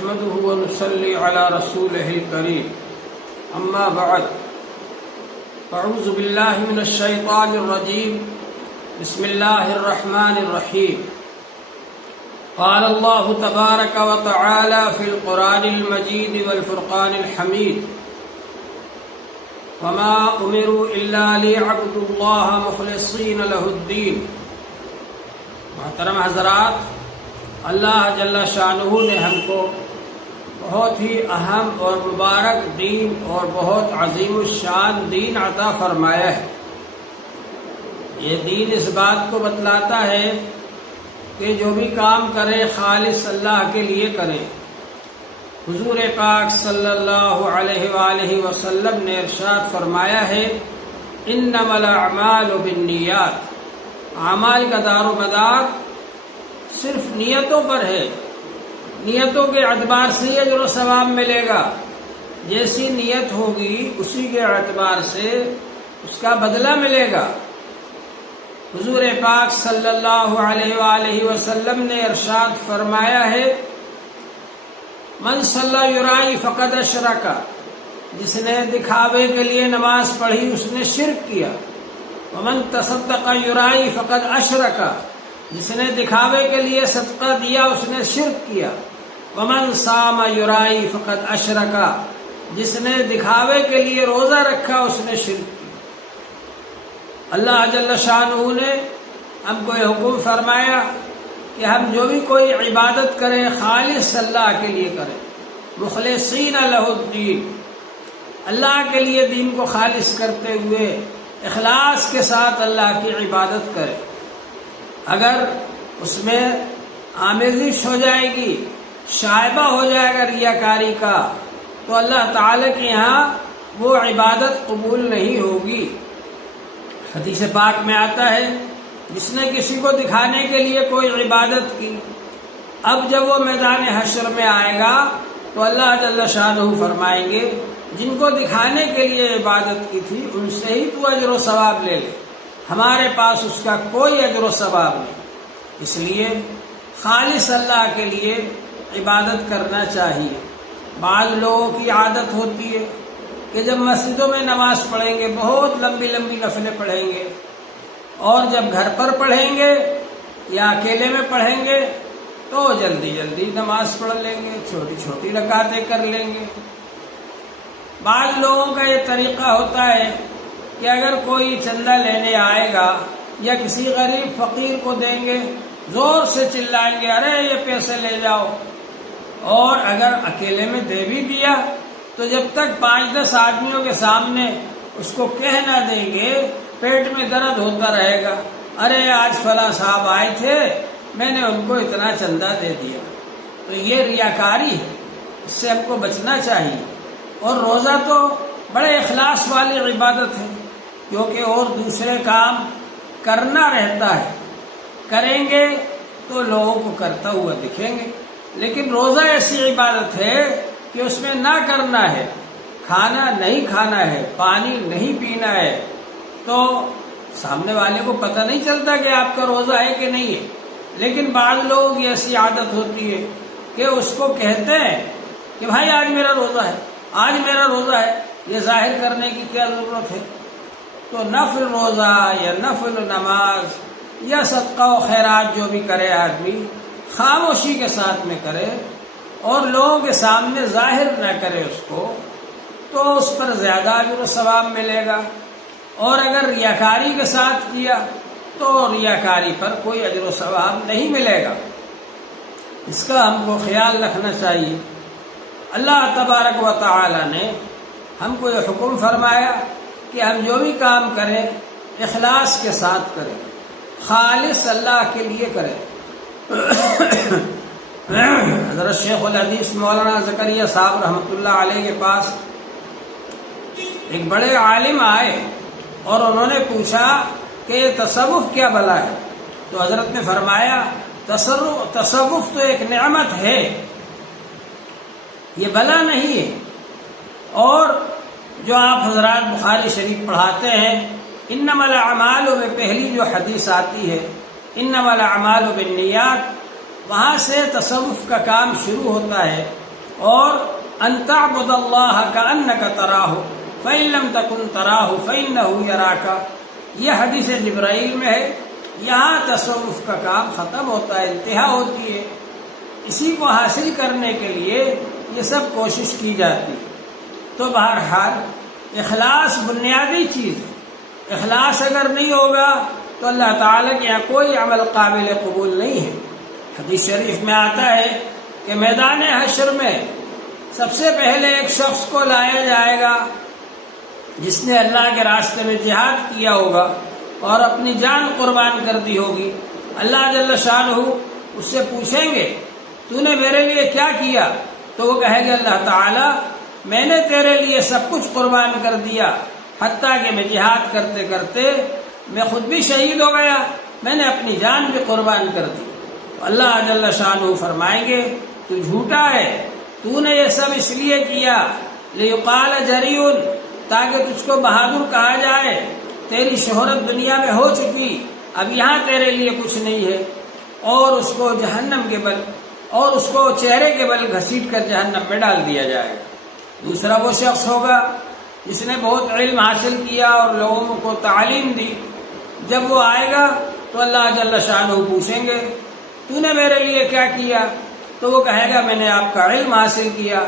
نحمده ونصلي على رسوله الكريم أما بعد أعوذ بالله من الشيطان الرجيم بسم الله الرحمن الرحيم قال الله تبارك وتعالى في القرآن المجيد والفرقان الحميد وما أمروا إلا ليعبدوا الله مخلصين له الدين۔ محترم حضرات، اللہ جل شانہ نے ہم کو بہت ہی اہم اور مبارک دین اور بہت عظیم الشان دین عطا فرمایا ہے۔ یہ دین اس بات کو بتلاتا ہے کہ جو بھی کام کرے خالص اللہ کے لیے کرے۔ حضور پاک صلی اللہ علیہ وآلہ وسلم نے ارشاد فرمایا ہے انما الاعمال بالنیات، اعمال کا دار و مدار صرف نیتوں پر ہے۔ نیتوں کے اعتبار سے اجر و ثواب ملے گا، جیسی نیت ہوگی اسی کے اعتبار سے اس کا بدلہ ملے گا۔ حضور پاک صلی اللہ علیہ وآلہ وسلم نے ارشاد فرمایا ہے من صلی یرائی فقد اشرک، جس نے دکھاوے کے لیے نماز پڑھی اس نے شرک کیا۔ ومن تصدق یرائی فقد اشرک، جس نے دکھاوے کے لیے صدقہ دیا اس نے شرک کیا۔ ومن صام یرائی فقد اشرک، جس نے دکھاوے کے لیے روزہ رکھا اس نے شرک کیا۔ اللہ جل شانہ نے ہم کو یہ حکم فرمایا کہ ہم جو بھی کوئی عبادت کریں خالص اللہ کے لیے کریں، مخلصین لہ الدین، اللہ کے لیے دین کو خالص کرتے ہوئے اخلاص کے ساتھ اللہ کی عبادت کریں۔ اگر اس میں آمیزش ہو جائے گی، شائبہ ہو جائے گا ریاکاری کا، تو اللہ تعالیٰ کے یہاں وہ عبادت قبول نہیں ہوگی۔ حدیث پاک میں آتا ہے جس نے کسی کو دکھانے کے لیے کوئی عبادت کی، اب جب وہ میدان حشر میں آئے گا تو اللہ جل شانہ فرمائیں گے جن کو دکھانے کے لیے عبادت کی تھی ان سے ہی تو اجر و ثواب لے لے، ہمارے پاس اس کا کوئی اجر و ثواب نہیں۔ اس لیے خالص اللہ کے لیے عبادت کرنا چاہیے۔ بعض لوگوں کی عادت ہوتی ہے کہ جب مسجدوں میں نماز پڑھیں گے بہت لمبی لمبی نفلیں پڑھیں گے، اور جب گھر پر پڑھیں گے یا اکیلے میں پڑھیں گے تو جلدی جلدی نماز پڑھ لیں گے، چھوٹی چھوٹی رکعتیں کر لیں گے۔ بعض لوگوں کا یہ طریقہ ہوتا ہے کہ اگر کوئی چندہ لینے آئے گا یا کسی غریب فقیر کو دیں گے زور سے چلائیں گے ارے یہ پیسے لے جاؤ، اور اگر اکیلے میں دے بھی دیا تو جب تک 5-10 آدمیوں کے سامنے اس کو کہہ نہ دیں گے پیٹ میں درد ہوتا رہے گا، ارے آج فلاں صاحب آئے تھے میں نے ان کو اتنا چندہ دے دیا۔ تو یہ ریاکاری ہے، اس سے ہم کو بچنا چاہیے۔ اور روزہ تو بڑے اخلاص والی عبادت ہے، کیونکہ اور دوسرے کام کرنا رہتا ہے، کریں گے تو لوگوں کو کرتا ہوا دکھیں گے، لیکن روزہ ایسی عبادت ہے کہ اس میں نہ کرنا ہے، کھانا نہیں کھانا ہے، پانی نہیں پینا ہے، تو سامنے والے کو پتہ نہیں چلتا کہ آپ کا روزہ ہے کہ نہیں ہے۔ لیکن بعض لوگوں کی ایسی عادت ہوتی ہے کہ اس کو کہتے ہیں کہ بھائی آج میرا روزہ ہے، آج میرا روزہ ہے، یہ ظاہر کرنے کی کیا ضرورت ہے؟ تو نفل روزہ یا نفل نماز یا صدقہ و خیرات جو بھی کرے آدمی خاموشی کے ساتھ میں کرے اور لوگوں کے سامنے ظاہر نہ کرے اس کو، تو اس پر زیادہ اجر و ثواب ملے گا۔ اور اگر ریاکاری کے ساتھ کیا تو ریاکاری پر کوئی اجر و ثواب نہیں ملے گا۔ اس کا ہم کو خیال رکھنا چاہیے۔ اللہ تبارک و تعالی نے ہم کو یہ حکم فرمایا کہ ہم جو بھی کام کریں اخلاص کے ساتھ کریں، خالص اللہ کے لیے کریں۔ حضرت شیخ الحدیث مولانا زکریا صاحب رحمۃ اللہ علیہ کے پاس ایک بڑے عالم آئے اور انہوں نے پوچھا کہ یہ تصوف کیا بلا ہے؟ تو حضرت نے فرمایا تصوف تو ایک نعمت ہے، یہ بلا نہیں ہے۔ اور جو آپ حضرات بخاری شریف پڑھاتے ہیں انما الاعمال میں پہلی جو حدیث آتی ہے انما الاعمال بالنیات، وہاں سے تصوف کا کام شروع ہوتا ہے اور ان تعبد اللہ کأنک تراہ فإن لم تکن تراہ فإنہ یراک، یہ حدیث جبرائیل میں ہے۔ یہاں تصوف کا کام ختم ہوتا ہے، انتہا ہوتی ہے۔ اسی کو حاصل کرنے کے لیے یہ سب کوشش کی جاتی ہے۔ تو بہرحال اخلاص بنیادی چیز ہے، اخلاص اگر نہیں ہوگا تو اللہ تعالیٰ کے یہاں کوئی عمل قابل قبول نہیں ہے۔ حدیث شریف میں آتا ہے کہ میدان حشر میں سب سے پہلے ایک شخص کو لایا جائے گا جس نے اللہ کے راستے میں جہاد کیا ہوگا اور اپنی جان قربان کر دی ہوگی۔ اللہ جل شانہ اس سے پوچھیں گے تو نے میرے لیے کیا کیا؟ تو وہ کہے گا اللہ تعالیٰ میں نے تیرے لیے سب کچھ قربان کر دیا، حتیٰ کہ میں جہاد کرتے کرتے میں خود بھی شہید ہو گیا، میں نے اپنی جان بھی قربان کر دی۔ اللہ جل شانہ فرمائیں گے تو جھوٹا ہے، تو نے یہ سب اس لیے کیا لیقال جریء، تاکہ تجھ کو بہادر کہا جائے، تیری شہرت دنیا میں ہو چکی، اب یہاں تیرے لیے کچھ نہیں ہے، اور اس کو جہنم کے بل اور اس کو چہرے کے بل گھسیٹ کر جہنم میں ڈال دیا جائے گا۔ دوسرا وہ شخص ہوگا جس نے بہت علم حاصل کیا اور لوگوں کو تعلیم دی، جب وہ آئے گا تو اللہ جل شانہ پوچھیں گے تو نے میرے لیے کیا کیا؟ تو وہ کہے گا میں نے آپ کا علم حاصل کیا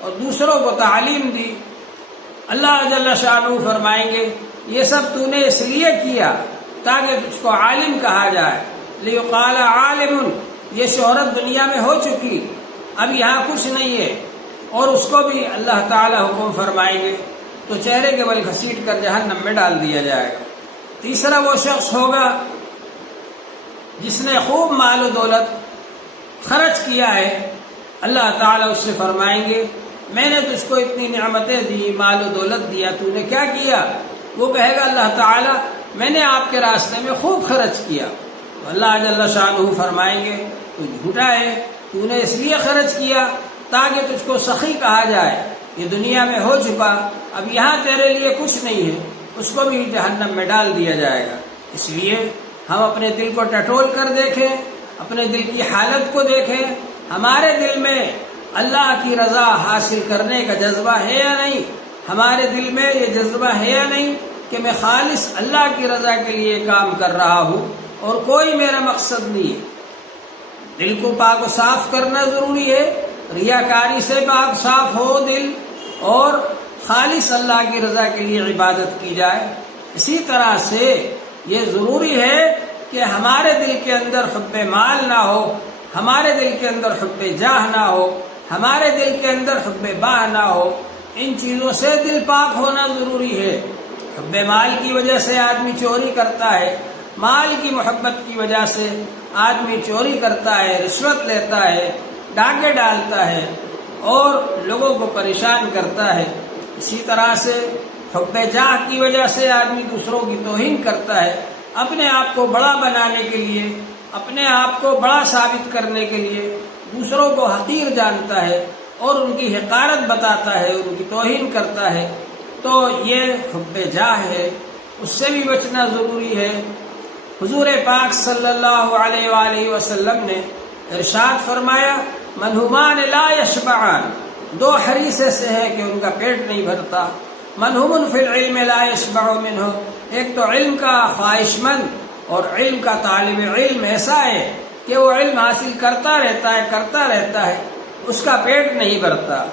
اور دوسروں کو تعلیم دی۔ اللہ جل شانہ فرمائیں گے یہ سب تو نے اس لیے کیا تاکہ تجھ کو عالم کہا جائے، لیقال عالم، یہ شہرت دنیا میں ہو چکی، اب یہاں کچھ نہیں ہے، اور اس کو بھی اللہ تعالی حکم فرمائیں گے تو چہرے کے بل گھسیٹ کر جہنم میں ڈال دیا جائے گا۔ تیسرا وہ شخص ہوگا جس نے خوب مال و دولت خرچ کیا ہے، اللہ تعالیٰ اس سے فرمائیں گے میں نے تجھ کو اتنی نعمتیں دی، مال و دولت دیا، تو نے کیا کیا؟ وہ کہے گا اللہ تعالیٰ میں نے آپ کے راستے میں خوب خرچ کیا۔ اللہ جل شانہ فرمائیں گے تو جھوٹا ہے، تو نے اس لیے خرچ کیا تاکہ تجھ کو سخی کہا جائے، یہ دنیا میں ہو چکا، اب یہاں تیرے لیے کچھ نہیں ہے، اس کو بھی جہنم میں ڈال دیا جائے گا۔ اس لیے ہم اپنے دل کو ٹٹول کر دیکھیں، اپنے دل کی حالت کو دیکھیں، ہمارے دل میں اللہ کی رضا حاصل کرنے کا جذبہ ہے یا نہیں؟ ہمارے دل میں یہ جذبہ ہے یا نہیں کہ میں خالص اللہ کی رضا کے لیے کام کر رہا ہوں اور کوئی میرا مقصد نہیں ہے؟ دل کو پاک و صاف کرنا ضروری ہے، ریاکاری سے پاک صاف ہو دل اور خالص اللہ کی رضا کے لیے عبادت کی جائے۔ اسی طرح سے یہ ضروری ہے کہ ہمارے دل کے اندر حب مال نہ ہو، ہمارے دل کے اندر حب جاہ نہ ہو، ہمارے دل کے اندر حب باہ نہ ہو۔ ان چیزوں سے دل پاک ہونا ضروری ہے۔ حب مال کی وجہ سے آدمی چوری کرتا ہے، مال کی محبت کی وجہ سے آدمی چوری کرتا ہے، رشوت لیتا ہے، ڈاکے ڈالتا ہے اور لوگوں کو پریشان کرتا ہے۔ اسی طرح سے حب جاہ کی وجہ سے آدمی دوسروں کی توہین کرتا ہے، اپنے آپ کو بڑا بنانے کے لیے، اپنے آپ کو بڑا ثابت کرنے کے لیے دوسروں کو حقیر جانتا ہے اور ان کی حقارت بتاتا ہے، ان کی توہین کرتا ہے۔ تو یہ حب جاہ ہے، اس سے بھی بچنا ضروری ہے۔ حضور پاک صلی اللہ علیہ وآلہ وسلم نے ارشاد فرمایا منہومان لا یشبعان، دو حریص ایسے ہیں کہ ان کا پیٹ نہیں بھرتا۔ منہوم فی العلم لا یشبع منہ، ایک تو علم کا خواہش مند اور علم کا طالب علم ایسا ہے کہ وہ علم حاصل کرتا رہتا ہے، اس کا پیٹ نہیں بھرتا۔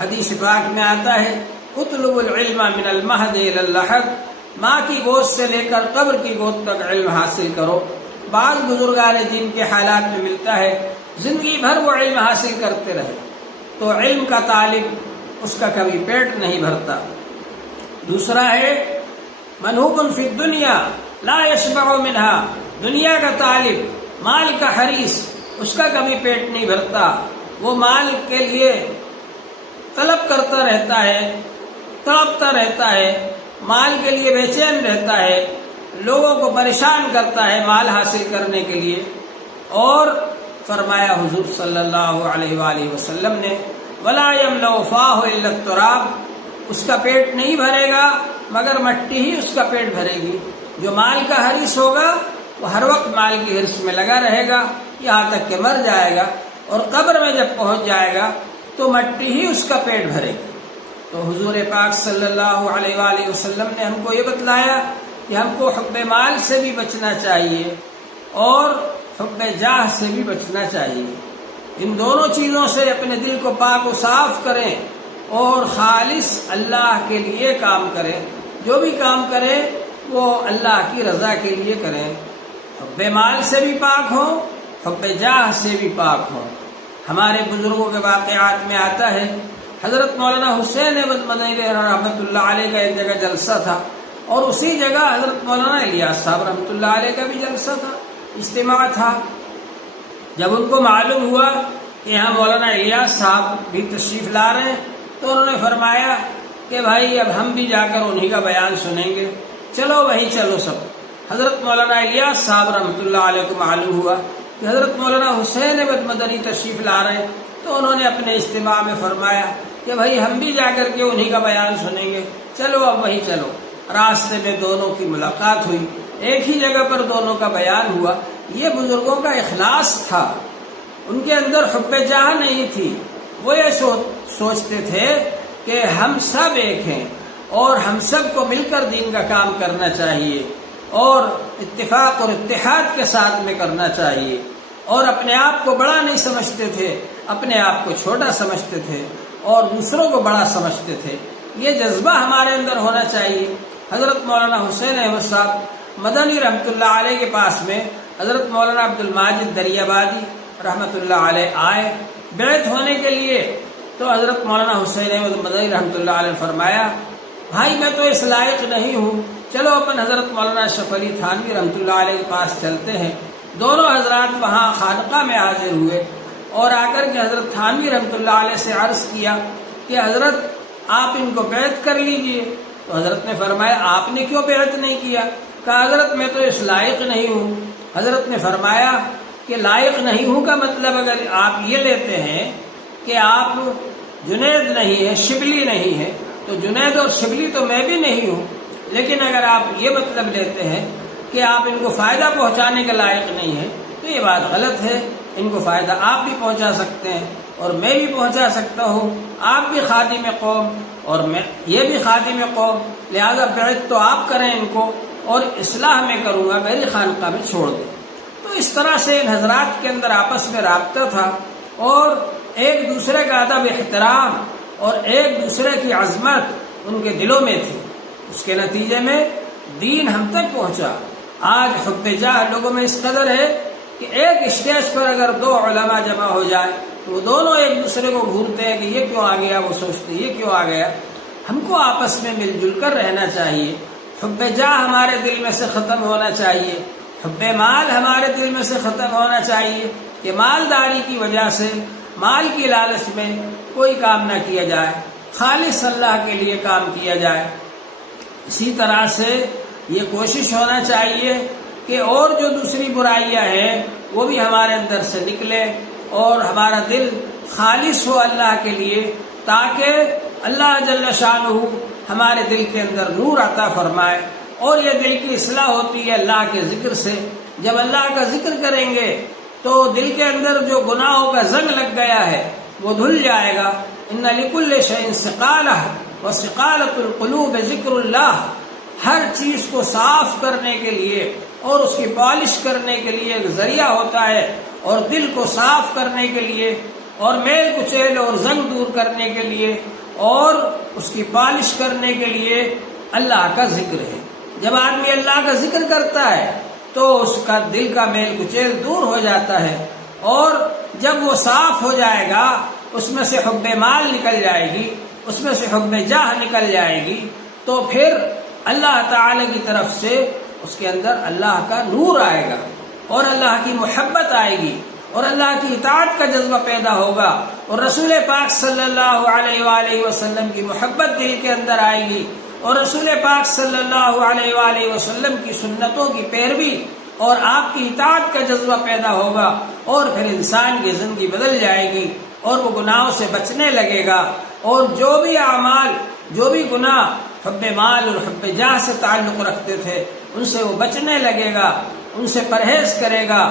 حدیث پاک میں آتا ہے اطلب العلم من المہد الی اللحد، ماں کی گود سے لے کر قبر کی گود تک علم حاصل کرو۔ بعض بزرگان دین کے حالات میں ملتا ہے زندگی بھر وہ علم حاصل کرتے رہے، تو علم کا طالب اس کا کبھی پیٹ نہیں بھرتا۔ دوسرا ہے منہوب فی الدنیا لا یشبع منہا، دنیا کا طالب، مال کا حریص، اس کا کبھی پیٹ نہیں بھرتا، وہ مال کے لیے طلب کرتا رہتا ہے، تڑپتا رہتا ہے، مال کے لیے بے چین رہتا ہے، لوگوں کو پریشان کرتا ہے مال حاصل کرنے کے لیے۔ اور فرمایا حضور صلی اللہ علیہ وآلہ وسلم نے وَلَا يَمْلَأُ فَاهُ إِلَّا التُّرَابُ، اس کا پیٹ نہیں بھرے گا مگر مٹی ہی اس کا پیٹ بھرے گی۔ جو مال کا حریص ہوگا وہ ہر وقت مال کی حرص میں لگا رہے گا یہاں تک کہ مر جائے گا، اور قبر میں جب پہنچ جائے گا تو مٹی ہی اس کا پیٹ بھرے گی۔ تو حضور پاک صلی اللہ علیہ وآلہ وسلم نے ہم کو یہ بتلایا کہ ہم کو حب مال سے بھی بچنا چاہیے اور حب جاہ سے بھی بچنا چاہیے۔ ان دونوں چیزوں سے اپنے دل کو پاک و صاف کریں اور خالص اللہ کے لیے کام کریں۔ جو بھی کام کریں وہ اللہ کی رضا کے لیے کریں، حب مال سے بھی پاک ہوں، حب جاہ سے بھی پاک ہوں۔ ہمارے بزرگوں کے واقعات میں آتا ہے، حضرت مولانا حسین احمد مدنی رحمۃ اللہ علیہ کا ایک جگہ جلسہ تھا، اور اسی جگہ حضرت مولانا الیاس صاحب رحمۃ اللہ علیہ کا بھی جلسہ تھا، اجتماع تھا۔ جب ان کو معلوم ہوا کہ یہاں مولانا الیاس صاحب بھی تشریف لا رہے ہیں، تو انہوں نے فرمایا کہ بھائی اب ہم بھی جا کر انہی کا بیان سنیں گے، چلو وہیں چلو سب۔ حضرت مولانا الیاس صاحب رحمۃ اللہ علیہ کو معلوم ہوا کہ حضرت مولانا حسین احمد مدنی تشریف لا رہے ہیں، تو انہوں نے اپنے اجتماع میں فرمایا کہ بھائی ہم بھی جا کر کے انہی کا بیان سنیں گے، چلو اب وہیں چلو۔ راستے میں دونوں کی ملاقات ہوئی، ایک ہی جگہ پر دونوں کا بیان ہوا۔ یہ بزرگوں کا اخلاص تھا، ان کے اندر حب جاہ نہیں تھی۔ وہ یہ سوچتے تھے کہ ہم سب ایک ہیں اور ہم سب کو مل کر دین کا کام کرنا چاہیے اور اتفاق اور اتحاد کے ساتھ میں کرنا چاہیے، اور اپنے آپ کو بڑا نہیں سمجھتے تھے، اپنے آپ کو چھوٹا سمجھتے تھے اور دوسروں کو بڑا سمجھتے تھے۔ یہ جذبہ ہمارے اندر ہونا چاہیے۔ حضرت مولانا حسین احمد صاحب مدنی رحمۃ اللہ علیہ کے پاس میں حضرت مولانا عبد الماجد دریابادی رحمۃ اللہ علیہ آئے بیعت ہونے کے لیے، تو حضرت مولانا حسین احمد مدنی رحمۃ اللہ علیہ نے فرمایا بھائی میں تو اس لائق نہیں ہوں، چلو اپن حضرت مولانا اشرف علی تھانوی رحمۃ اللہ علیہ کے پاس چلتے ہیں۔ دونوں حضرات وہاں خانقاہ میں حاضر ہوئے اور آ کر کے حضرت تھانوی رحمۃ اللہ علیہ سے عرض کیا کہ حضرت آپ ان کو بیعت کر لیجئے۔ تو حضرت نے فرمایا آپ نے کیوں بیعت نہیں کیا؟ کہا حضرت میں تو اس لائق نہیں ہوں۔ حضرت نے فرمایا کہ لائق نہیں ہوں کا مطلب اگر آپ یہ لیتے ہیں کہ آپ جنید نہیں ہے، شبلی نہیں ہے، تو جنید اور شبلی تو میں بھی نہیں ہوں، لیکن اگر آپ یہ مطلب لیتے ہیں کہ آپ ان کو فائدہ پہنچانے کے لائق نہیں ہیں تو یہ بات غلط ہے۔ ان کو فائدہ آپ بھی پہنچا سکتے ہیں اور میں بھی پہنچا سکتا ہوں، آپ بھی خادم قوم اور میں یہ بھی خادم قوم، لہذا بیعت تو آپ کریں ان کو اور اصلاح میں کروں گا، میری خانقاہ میں چھوڑ دیں۔ تو اس طرح سے ان حضرات کے اندر آپس میں رابطہ تھا اور ایک دوسرے کا ادب احترام اور ایک دوسرے کی عظمت ان کے دلوں میں تھی۔ اس کے نتیجے میں دین ہم تک پہنچا۔ آج حب جاہ لوگوں میں اس قدر ہے کہ ایک اسٹیج پر اگر دو علماء جمع ہو جائے تو وہ دونوں ایک دوسرے کو گھورتے ہیں کہ یہ کیوں آ گیا، وہ سوچتے یہ کیوں آ گیا۔ ہم کو آپس میں مل جل کر رہنا چاہیے۔ حب جاہ ہمارے دل میں سے ختم ہونا چاہیے، حب مال ہمارے دل میں سے ختم ہونا چاہیے کہ مالداری کی وجہ سے، مال کی لالچ میں کوئی کام نہ کیا جائے، خالص اللہ کے لیے کام کیا جائے۔ اسی طرح سے یہ کوشش ہونا چاہیے کہ اور جو دوسری برائیاں ہیں وہ بھی ہمارے اندر سے نکلے اور ہمارا دل خالص ہو اللہ کے لیے، تاکہ اللہ جل شانہ ہمارے دل کے اندر نور عطا فرمائے۔ اور یہ دل کی اصلاح ہوتی ہے اللہ کے ذکر سے۔ جب اللہ کا ذکر کریں گے تو دل کے اندر جو گناہوں کا زنگ لگ گیا ہے وہ دھل جائے گا۔ ان لکل شیء ثقالہ وثقالۃ القلوب ذکر اللہ۔ ہر چیز کو صاف کرنے کے لیے اور اس کی پالش کرنے کے لیے ایک ذریعہ ہوتا ہے، اور دل کو صاف کرنے کے لیے اور میل کچیل اور زنگ دور کرنے کے لیے اور اس کی پالش کرنے کے لیے اللہ کا ذکر ہے۔ جب آدمی اللہ کا ذکر کرتا ہے تو اس کا دل کا میل کچیل دور ہو جاتا ہے، اور جب وہ صاف ہو جائے گا اس میں سے حب مال نکل جائے گی، اس میں سے حب جاہ نکل جائے گی، تو پھر اللہ تعالی کی طرف سے اس کے اندر اللہ کا نور آئے گا اور اللہ کی محبت آئے گی اور اللہ کی اطاعت کا جذبہ پیدا ہوگا، اور رسول پاک صلی اللہ علیہ وآلہ وسلم کی محبت دل کے اندر آئے گی، اور رسول پاک صلی اللہ علیہ وآلہ وسلم کی سنتوں کی پیروی اور آپ کی اطاعت کا جذبہ پیدا ہوگا، اور پھر انسان کی زندگی بدل جائے گی اور وہ گناہوں سے بچنے لگے گا، اور جو بھی اعمال، جو بھی گناہ حب مال اور حب جاہ سے تعلق رکھتے تھے ان سے وہ بچنے لگے گا، ان سے پرہیز کرے گا،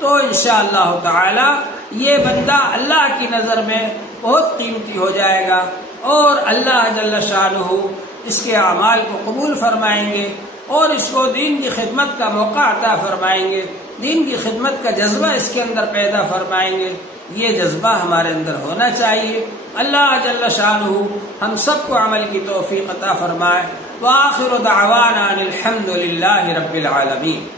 تو انشاءاللہ تعالی یہ بندہ اللہ کی نظر میں بہت قیمتی ہو جائے گا، اور اللہ جل شانہ اس کے اعمال کو قبول فرمائیں گے اور اس کو دین کی خدمت کا موقع عطا فرمائیں گے، دین کی خدمت کا جذبہ اس کے اندر پیدا فرمائیں گے۔ یہ جذبہ ہمارے اندر ہونا چاہیے۔ اللہ جل شانہ ہم سب کو عمل کی توفیق عطا فرمائے۔ وآخر دعوانا الحمد للہ رب العالمین۔